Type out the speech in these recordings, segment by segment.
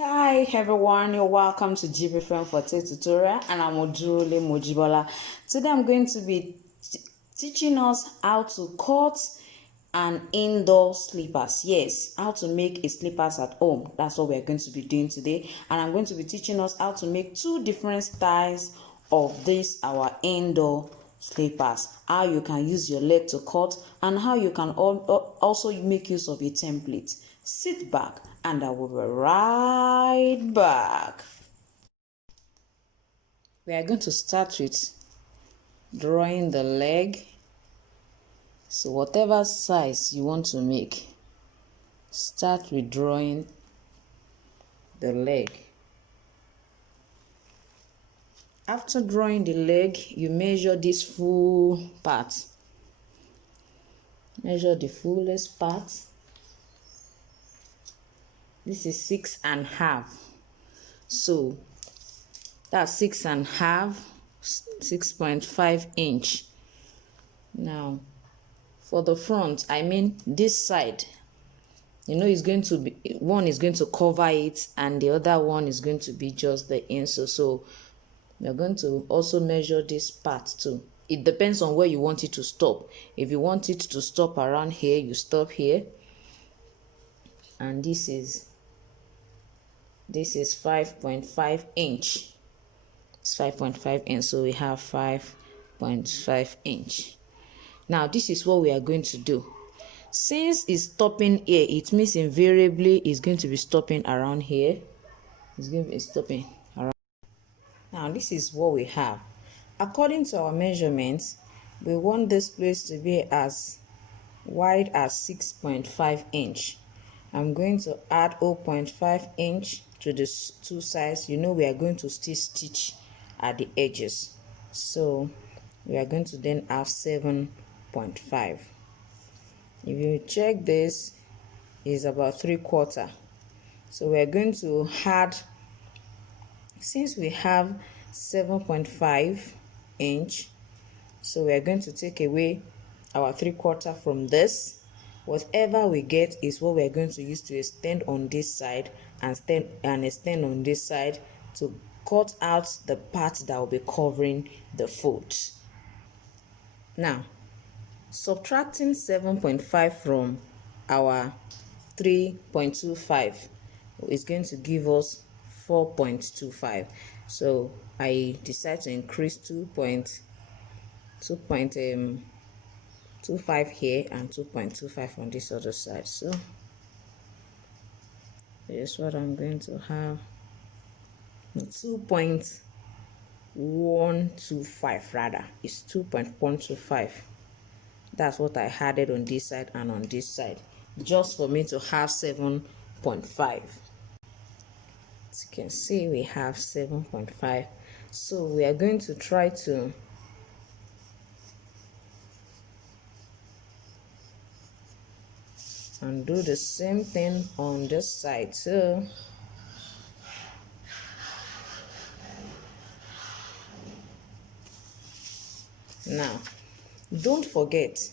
Hi everyone, you're welcome to Jibbyfem Forte tutorial, and I'm Odurole Mojibola. Today I'm going to be teaching us how to cut an indoor slippers. Yes, how to make a slippers at home. That's what we're going to be doing today, and I'm going to be teaching us how to make two different styles of this our indoor slippers, how you can use your leg to cut, and how you can also make use of a template. Sit back and I will be right back. We are going to start with drawing the leg. So whatever size you want to make, start with drawing the leg. After drawing the leg, you measure this full part. Measure the fullest part. This is 6.5. So that's 6.5, 6.5 inch. Now for the front, I mean this side, it's going to be, one is going to cover it and the other one is going to be just the insole. So we're going to also measure this part too. It depends on where you want it to stop. If you want it to stop around here, you stop here. And this is 5.5 inch. It's 5.5 inch, so we have 5.5 inch. Now this is what we are going to do. Since it's stopping here, it means invariably it's going to be stopping around here. It's going to be stopping around. Now this is what we have. According to our measurements, we want this place to be as wide as 6.5 inch. I'm going to add 0.5 inch to the two sides. We are going to still stitch at the edges. So we are going to then have 7.5. If you check this, is about 3/4. So we are going to add, since we have 7.5 inch, so we are going to take away our 3/4 from this. Whatever we get is what we are going to use to extend on this side and extend on this side to cut out the part that will be covering the foot. Now, subtracting 7.5 from our 3.25 is going to give us 4.25. So I decide to increase 2.25 here and 2.25 on this other side. So here's what I'm going to have. 2.125 rather. It's 2.125. That's what I added on this side and on this side, just for me to have 7.5. As you can see, we have 7.5. So we are going to try to and do the same thing on this side too. Now, don't forget,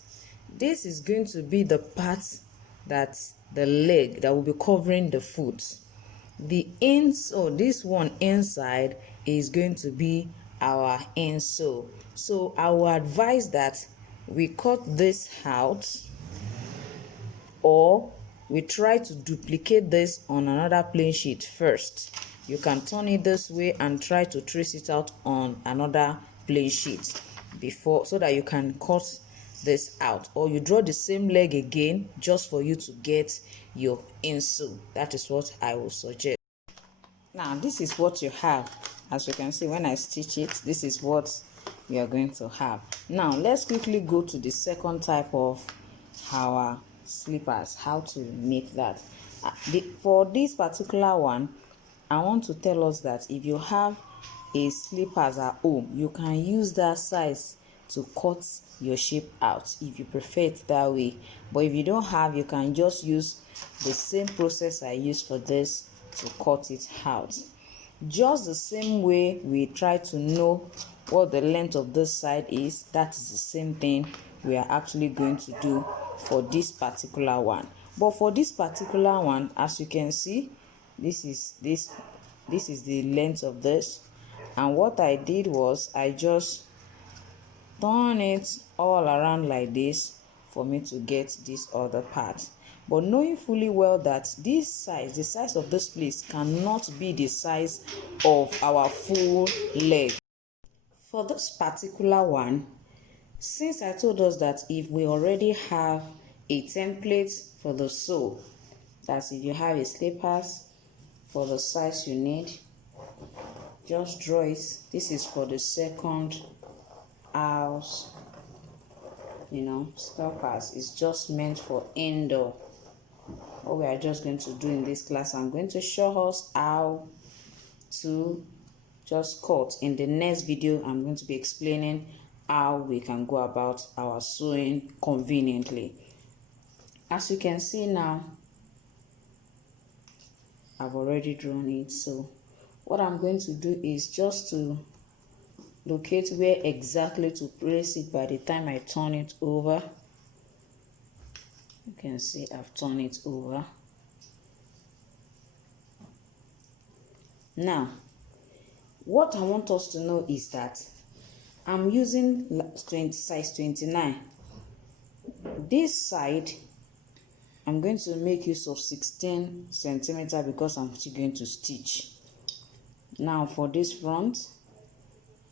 this is going to be the part that's the leg that will be covering the foot. The insole, this one inside, is going to be our insole. So I will advise that we cut this out, or we try to duplicate this on another plain sheet first. You can turn it this way and try to trace it out on another plain sheet before, so that you can cut this out, or you draw the same leg again just for you to get your insole. That is what I will suggest. Now this is what you have. As you can see, when I stitch it, this is what we are going to have. Now let's quickly go to the second type of our slippers, how to make that. For this particular one, I want to tell us that if you have a slippers at home, you can use that size to cut your shape out if you prefer it that way. But if you don't have, you can just use the same process I used for this to cut it out. Just the same way we try to know what the length of this side is, that is the same thing we are actually going to do for this particular one. But for this particular one, as you can see, this is the length of this, and what I did was I just turn it all around like this for me to get this other part. But knowing fully well that this size, the size of this place cannot be the size of our full leg. For this particular one, since I told us that if we already have a template for the sole, that's if you have a slippers for the size you need, just draw it. This is for the second house, stoppers. It's just meant for indoor. What we are just going to do in this class, I'm going to show us how to just cut. In the next video, I'm going to be explaining how we can go about our sewing conveniently. As you can see now, I've already drawn it. So what I'm going to do is just to locate where exactly to place it by the time I turn it over. You can see I've turned it over. Now, what I want us to know is that I'm using size 29. This side, I'm going to make use of 16 centimeter because I'm still going to stitch. Now for this front,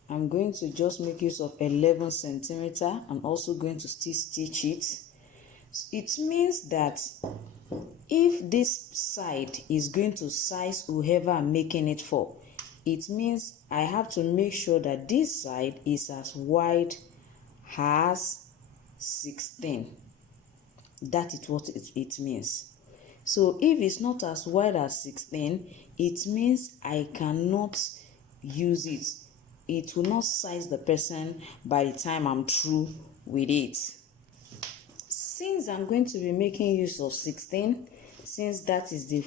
I'm going to just make use of 11 centimeter. I'm also going to still stitch it. It means that if this side is going to size whoever I'm making it for, it means I have to make sure that this side is as wide as 16. That is what it means. So if it's not as wide as 16, it means I cannot use it. It will not size the person by the time I'm through with it. Since I'm going to be making use of 16, since that is the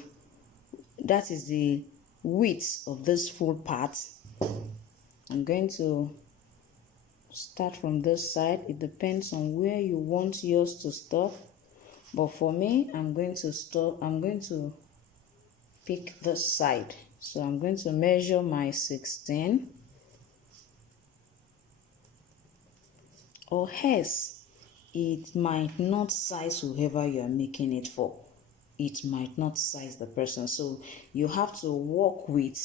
width of this full part, I'm going to start from this side. It depends on where you want yours to stop, but for me, I'm going to pick this side. So I'm going to measure my 16, or else it might not size whoever you are making it for. It might not size the person. So you have to work with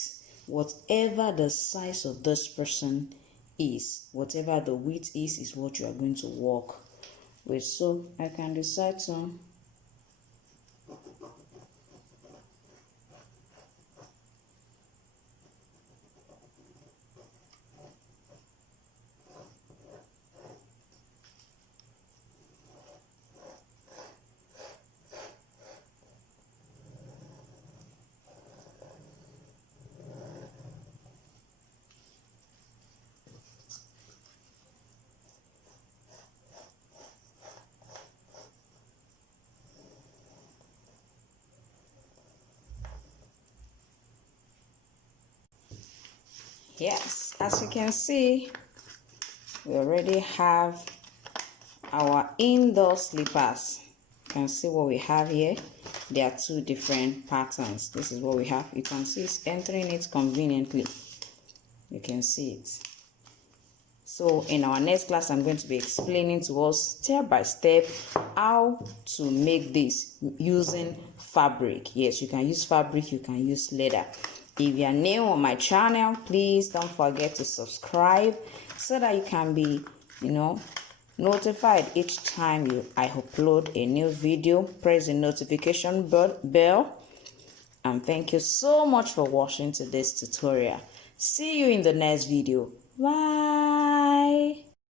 whatever the size of this person is. Whatever the width is what you are going to work with. So I can decide to yes, as you can see, we already have our indoor slippers. You can see what we have here. There are two different patterns. This is what we have. You can see it's entering it conveniently. You can see it. So in our next class, I'm going to be explaining to us step by step how to make this using fabric. Yes, you can use fabric, you can use leather. If you are new on my channel, please don't forget to subscribe so that you can be, notified each time I upload a new video. Press the notification bell. And thank you so much for watching today's tutorial. See you in the next video. Bye.